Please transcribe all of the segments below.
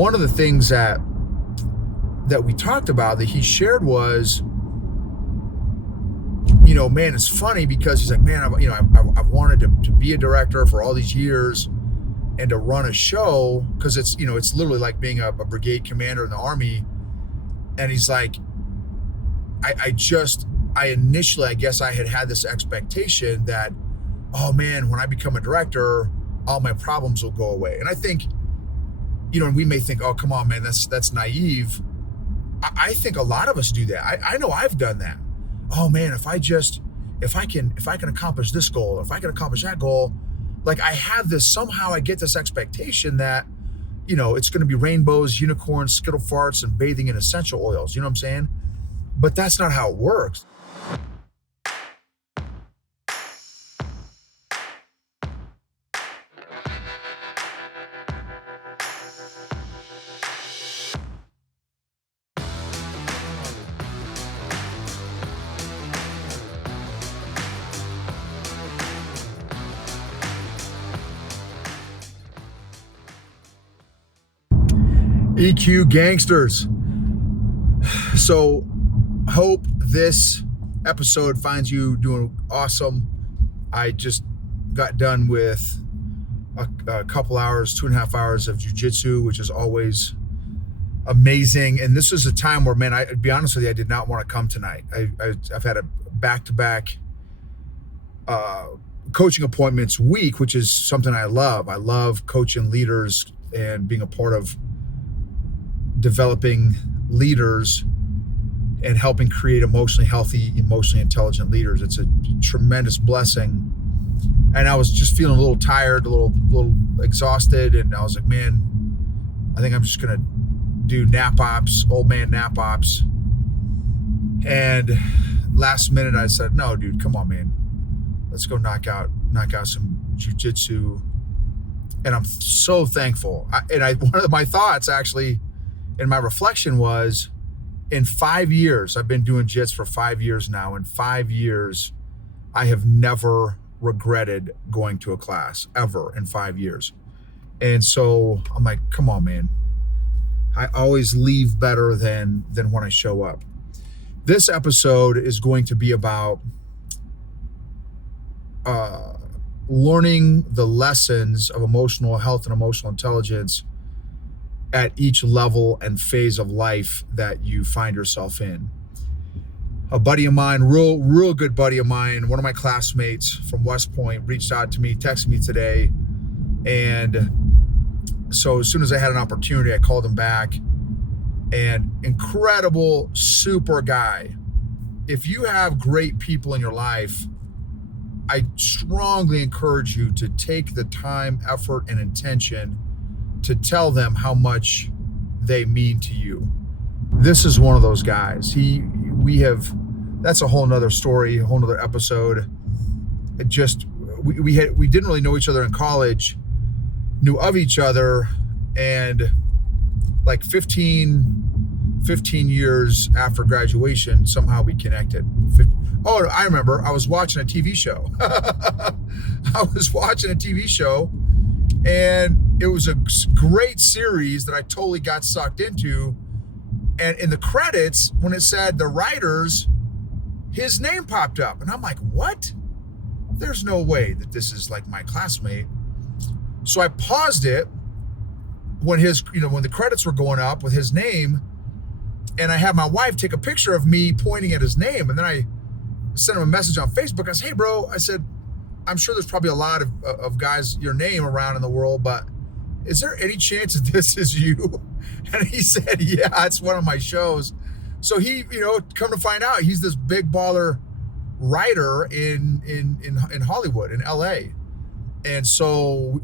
one of the things that we talked about that he shared was, man, it's funny because he's like, man, I've wanted to be a director for all these years and to run a show, because it's literally like being a brigade commander in the Army. And he's like, I initially, I guess I had this expectation that, oh man, when I become a director, all my problems will go away. And I think, and we may think, oh, come on, man, that's naive. I think a lot of us do that. I know I've done that. Oh man, if I can accomplish this goal, or if I can accomplish that goal, like I have this, somehow I get this expectation that, it's going to be rainbows, unicorns, skittle farts, and bathing in essential oils. You know what I'm saying? But that's not how it works. EQ gangsters. So hope this episode finds you doing awesome. I just got done with a couple hours, 2.5 hours of jiu-jitsu, which is always amazing. And this is a time where, man, I'd be honest with you, I did not want to come tonight. I've had a back-to-back coaching appointments week, which is something I love. I love coaching leaders and being a part of developing leaders and helping create emotionally healthy, emotionally intelligent leaders. It's a tremendous blessing. And I was just feeling a little tired, a little exhausted. And I was like, man, I think I'm just going to do nap ops, old man nap ops. And last minute I said, no, dude, come on, man. Let's go knock out some jiu-jitsu. And I'm so thankful. One of my thoughts actually, and my reflection was, in 5 years, I've been doing jits for 5 years now. In 5 years, I have never regretted going to a class, ever, in 5 years. And so I'm like, come on, man. I always leave better than when I show up. This episode is going to be about learning the lessons of emotional health and emotional intelligence at each level and phase of life that you find yourself in. A buddy of mine, real good buddy of mine, one of my classmates from West Point, reached out to me, texted me today. And so as soon as I had an opportunity, I called him back. And incredible, super guy. If you have great people in your life, I strongly encourage you to take the time, effort, and intention to tell them how much they mean to you. This is one of those guys. That's a whole nother story, a whole nother episode. We didn't really know each other in college, knew of each other, and like 15 years after graduation, somehow we connected. Oh, I remember, I was watching a TV show. And it was a great series that I totally got sucked into. And in the credits, when it said the writers, his name popped up. And I'm like, what? There's no way that this is like my classmate. So I paused it when when the credits were going up with his name. And I had my wife take a picture of me pointing at his name. And then I sent him a message on Facebook. I said, hey, bro, I said, I'm sure there's probably a lot of guys, your name around in the world, but is there any chance that this is you? And he said, yeah, it's one of my shows. So he, come to find out, he's this big baller writer in Hollywood, in LA. And so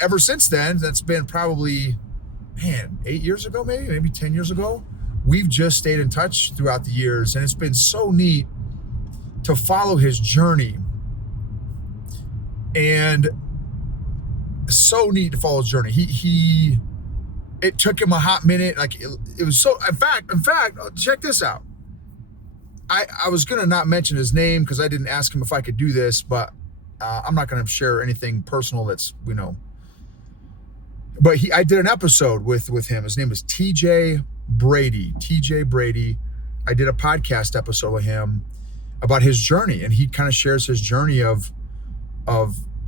ever since then, that's been probably, 8 years ago, maybe 10 years ago, we've just stayed in touch throughout the years. And it's been so neat to follow his journey. And so neat to follow his journey. It took him a hot minute. Like it was so, in fact, check this out. I was going to not mention his name because I didn't ask him if I could do this, but I'm not going to share anything personal that's, But I did an episode with him. His name is TJ Brady. TJ Brady. I did a podcast episode with him about his journey, and he kind of shares his journey of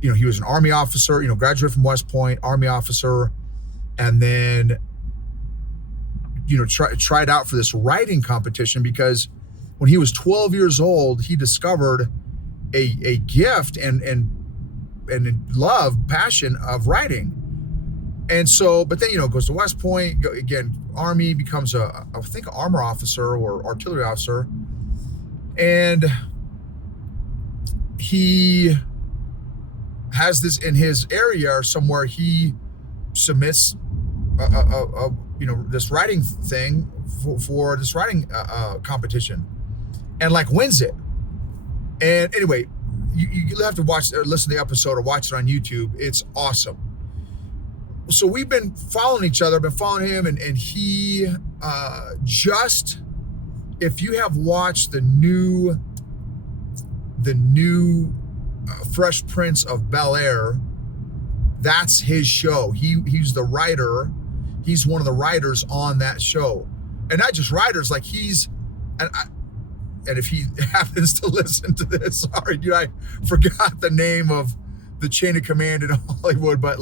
he was an Army officer, graduated from West Point, Army officer, and then tried out for this writing competition because when he was 12 years old, he discovered a gift and love, passion of writing. And so, but then, goes to West Point, again, Army, becomes I think an armor officer or artillery officer. And he has this in his area or somewhere, he submits this writing thing for this writing competition and wins it. And anyway, you have to watch or listen to the episode or watch it on YouTube. It's awesome. So we've been following each other, been following him, and he if you have watched the new Fresh Prince of Bel-Air, that's his show. He's the writer. He's one of the writers on that show, and not just writers. And if he happens to listen to this, sorry, dude, I forgot the name of the chain of command in Hollywood, but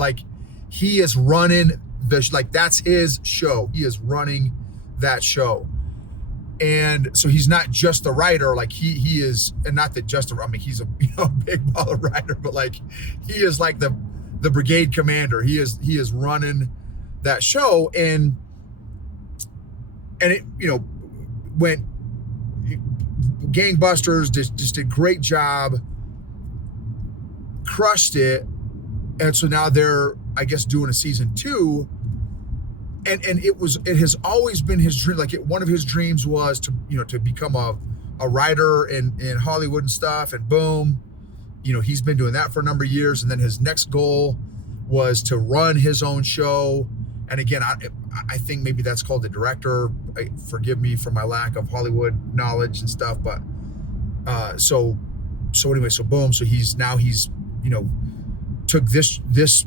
he is running that's his show. He is running that show. And so he's not just the writer, he is, and not that just he's a big baller writer, but he is the brigade commander. He is running that show, and it went gangbusters, just did a great job, crushed it. And so now they're, I guess, doing a season 2. And it has always been his dream. One of his dreams was to become a writer in Hollywood and stuff. And boom, he's been doing that for a number of years. And then his next goal was to run his own show. And again, I think maybe that's called the director. Forgive me for my lack of Hollywood knowledge and stuff. But so anyway, so boom, so he's took this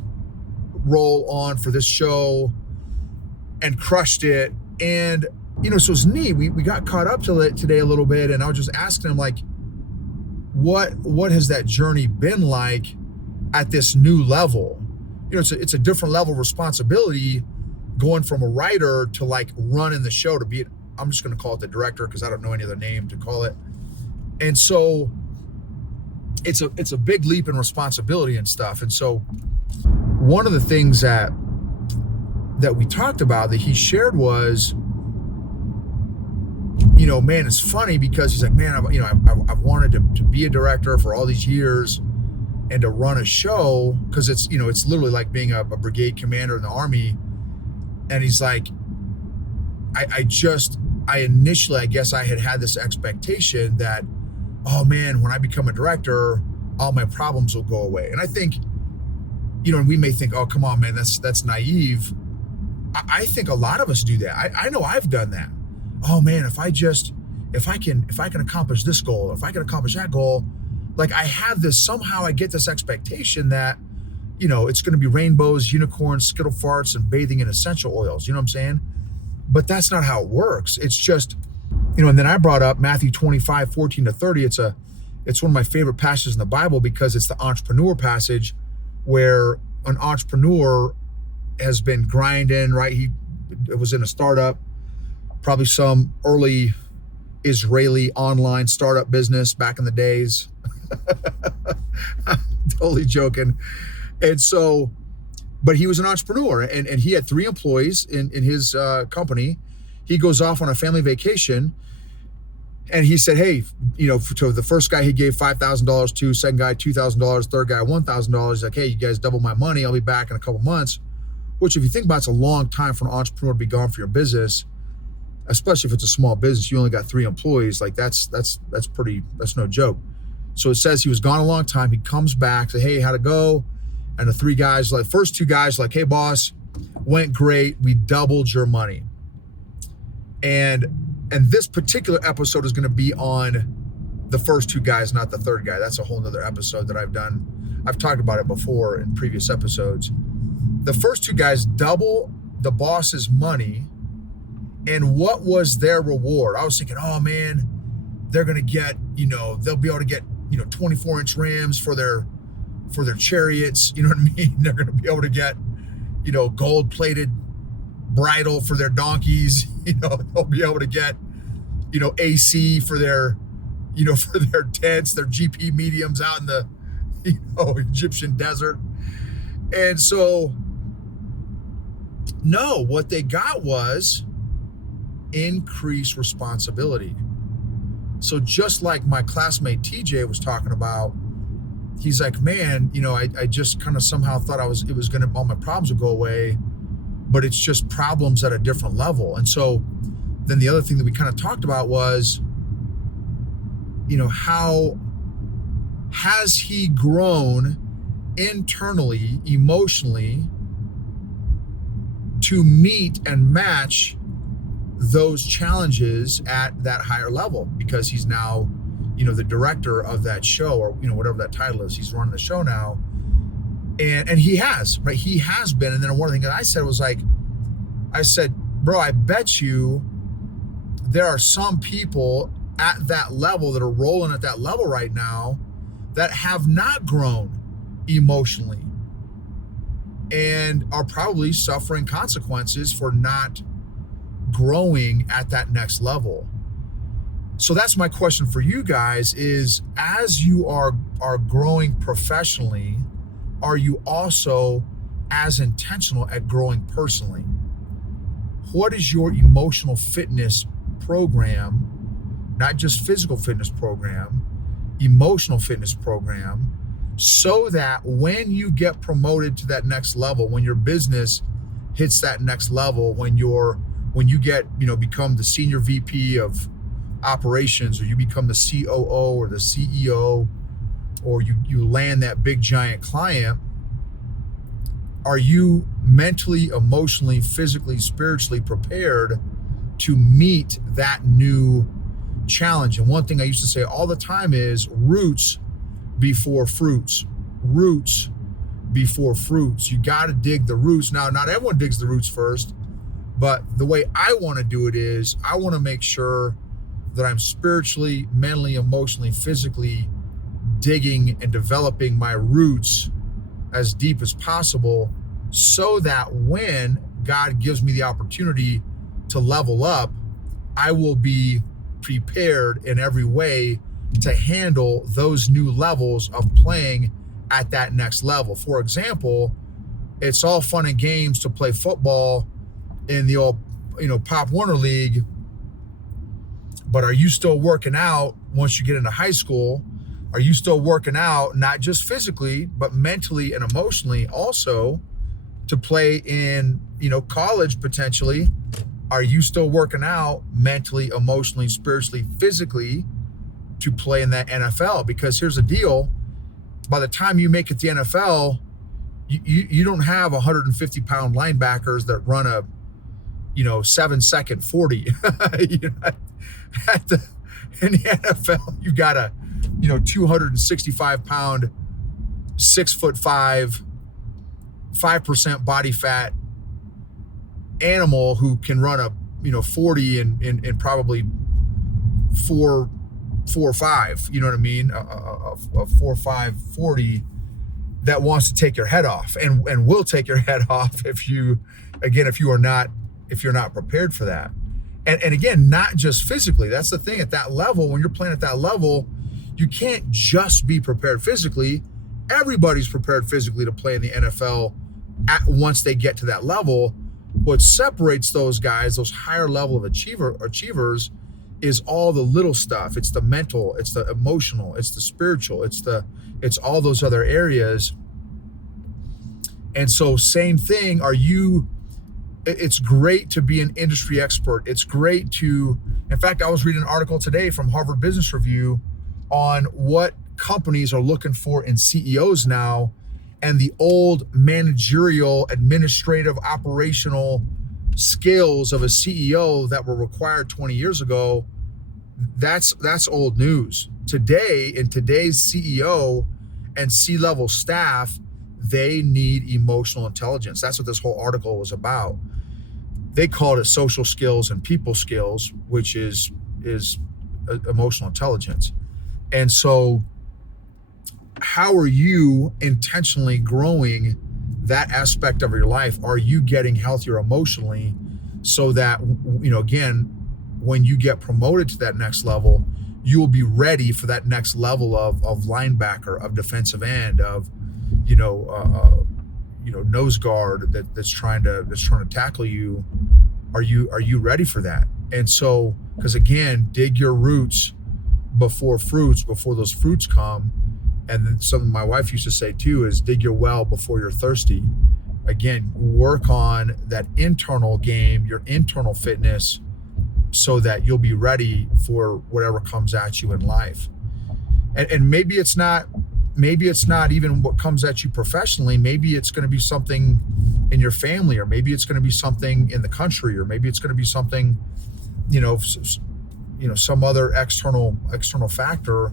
role on for this show and crushed it. And so it's neat. We got caught up to it today a little bit, and I was just asking him what has that journey been like at this new level? It's a different level of responsibility going from a writer to running the show, to be, I'm just going to call it the director because I don't know any other name to call it. And so it's a big leap in responsibility and stuff. And so one of the things that we talked about that he shared was, man, it's funny because he's like, man, I've wanted to be a director for all these years and to run a show, because it's literally like being a brigade commander in the Army. And he's like, I initially, I guess I had this expectation that, oh man, when I become a director, all my problems will go away. And I think, and we may think, oh, come on, man, that's naive. I think a lot of us do that. I know I've done that. Oh man, if I can accomplish this goal, if I can accomplish that goal, I have this, somehow I get this expectation that, it's going to be rainbows, unicorns, skittle farts, and bathing in essential oils. You know what I'm saying? But that's not how it works. It's just, and then I brought up Matthew 25:14-30. It's one of my favorite passages in the Bible because it's the entrepreneur passage where an entrepreneur has been grinding, right? He was in a startup, probably some early Israeli online startup business back in the days. Totally joking. And so, but he was an entrepreneur, and he had 3 employees in his company. He goes off on a family vacation, and he said, hey, to the first guy he gave $5,000 to, second guy $2,000, third guy $1,000. Like, hey, you guys double my money. I'll be back in a couple months. Which, if you think about it, it's a long time for an entrepreneur to be gone for your business, especially if it's a small business. You only got 3 employees. That's no joke. So it says he was gone a long time. He comes back, say, hey, how'd it go? And the 3 guys, first 2 guys, hey, boss, went great. We doubled your money. And this particular episode is going to be on the first 2 guys, not the third guy. That's a whole nother episode that I've done. I've talked about it before in previous episodes. The first two guys double the boss's money. And what was their reward? I was thinking, oh man, they're going to get, they'll be able to get, 24-inch rims for their chariots. You know what I mean? They're going to be able to get, gold-plated bridle for their donkeys. They'll be able to get, AC for their, for their tents, their GP mediums out in the, Egyptian desert. And so, no, what they got was increased responsibility. So just like my classmate TJ was talking about, he's like, man, I just kind of somehow thought all my problems would go away, but it's just problems at a different level. And so then the other thing that we kind of talked about was, how has he grown internally, emotionally, to meet and match those challenges at that higher level, because he's now, the director of that show, or, whatever that title is, he's running the show now. And he has, right? He has been. And then one of the things that I said was I said, bro, I bet you there are some people at that level that are rolling at that level right now that have not grown emotionally and are probably suffering consequences for not growing at that next level. So that's my question for you guys is, as you are growing professionally, are you also as intentional at growing personally? What is your emotional fitness program, not just physical fitness program, emotional fitness program, so that when you get promoted to that next level, when your business hits that next level, when you get, become the senior VP of operations, or you become the COO or the CEO, or you land that big giant client, are you mentally, emotionally, physically, spiritually prepared to meet that new challenge? And one thing I used to say all the time is roots before fruits. Roots before fruits. You got to dig the roots. Now, not everyone digs the roots first, but the way I want to do it is I want to make sure that I'm spiritually, mentally, emotionally, physically digging and developing my roots as deep as possible, so that when God gives me the opportunity to level up, I will be prepared in every way to handle those new levels of playing at that next level. For example, it's all fun and games to play football in the old, Pop Warner League, but are you still working out once you get into high school? Are you still working out, not just physically, but mentally and emotionally also, to play in, college potentially? Are you still working out mentally, emotionally, spiritually, physically to play in that NFL? Because here's the deal. By the time you make it to the NFL, you don't have 150-pound linebackers that run a 7-second 40. In the NFL, you've got a 265-pound, 6'5", 5% body fat animal who can run a 40 in probably 4.5. You know what I mean? A 4.5 40 that wants to take your head off and will take your head off if you're not prepared for that. And again, not just physically. That's the thing. At that level, when you're playing at that level, you can't just be prepared physically. Everybody's prepared physically to play in the NFL once they get to that level. What separates those guys, those higher level of achievers, is all the little stuff. It's the mental, it's the emotional, it's the spiritual, it's all those other areas. And so same thing, it's great to be an industry expert. It's great in fact, I was reading an article today from Harvard Business Review on what companies are looking for in CEOs now, and the old managerial, administrative, operational skills of a CEO that were required 20 years ago. That's old news. Today, in today's CEO and C-level staff, they need emotional intelligence. That's what this whole article was about. They called it social skills and people skills, which is emotional intelligence. And so how are you intentionally growing that aspect of your life? Are you getting healthier emotionally so that, again, when you get promoted to that next level, you will be ready for that next level of linebacker, of defensive end, of nose guard that's trying to tackle you. Are you ready for that? And so, because again, dig your roots before those fruits come. And then something my wife used to say too is dig your well before you're thirsty. Again, work on that internal game, your internal fitness, so that you'll be ready for whatever comes at you in life. And maybe it's not even what comes at you professionally. Maybe it's going to be something in your family, or maybe it's going to be something in the country, or maybe it's going to be something, some other external factor.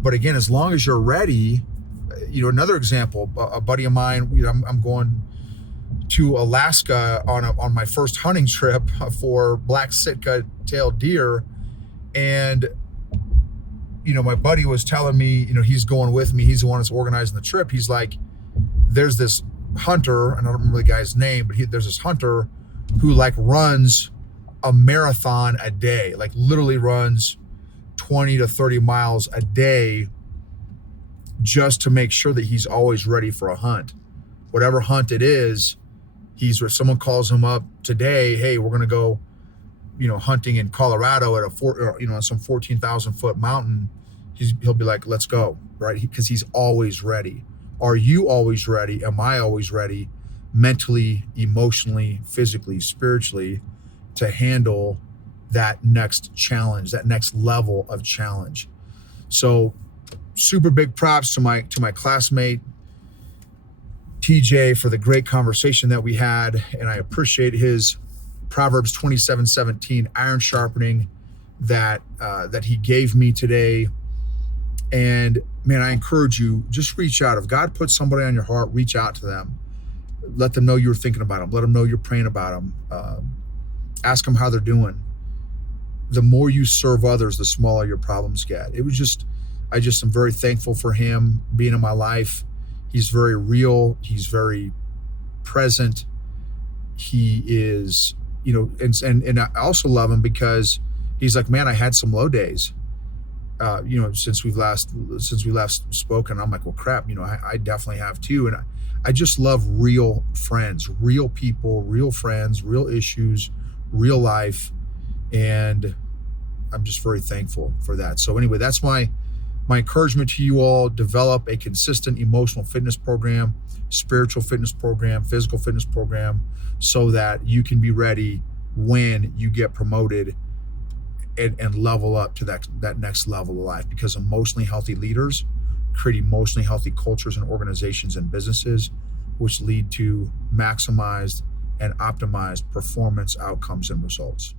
But again, as long as you're ready, another example, a buddy of mine, I'm going to Alaska on my first hunting trip for black Sitka-tailed deer. And, my buddy was telling me, he's going with me. He's the one that's organizing the trip. He's like, there's this hunter, and I don't remember the guy's name, but there's this hunter who like runs a marathon a day, like literally runs 20 to 30 miles a day just to make sure that he's always ready for a hunt. Whatever hunt it is, someone calls him up today, hey, we're going to go, hunting in Colorado at some 14,000 foot mountain. He'll be like, let's go, right? Because he's always ready. Are you always ready? Am I always ready, mentally, emotionally, physically, spiritually, to handle that next challenge, that next level of challenge? So super big props to my classmate TJ for the great conversation that we had, and I appreciate his Proverbs 27:17 iron sharpening that he gave me today. And man, I encourage you, just reach out. If God puts somebody on your heart, reach out to them. Let them know you're thinking about them. Let them know you're praying about them. Ask them how they're doing. The more you serve others, the smaller your problems get. I just am very thankful for him being in my life. He's very real. He's very present. He is, and I also love him because he's like, man, I had some low days, since we last spoken. I'm like, well, crap, I definitely have too. And I just love real friends, real people, real friends, real issues, real life. And I'm just very thankful for that. So anyway, that's my encouragement to you all. Develop a consistent emotional fitness program, spiritual fitness program, physical fitness program, so that you can be ready when you get promoted and level up to that next level of life. Because emotionally healthy leaders create emotionally healthy cultures and organizations and businesses, which lead to maximized and optimized performance outcomes and results.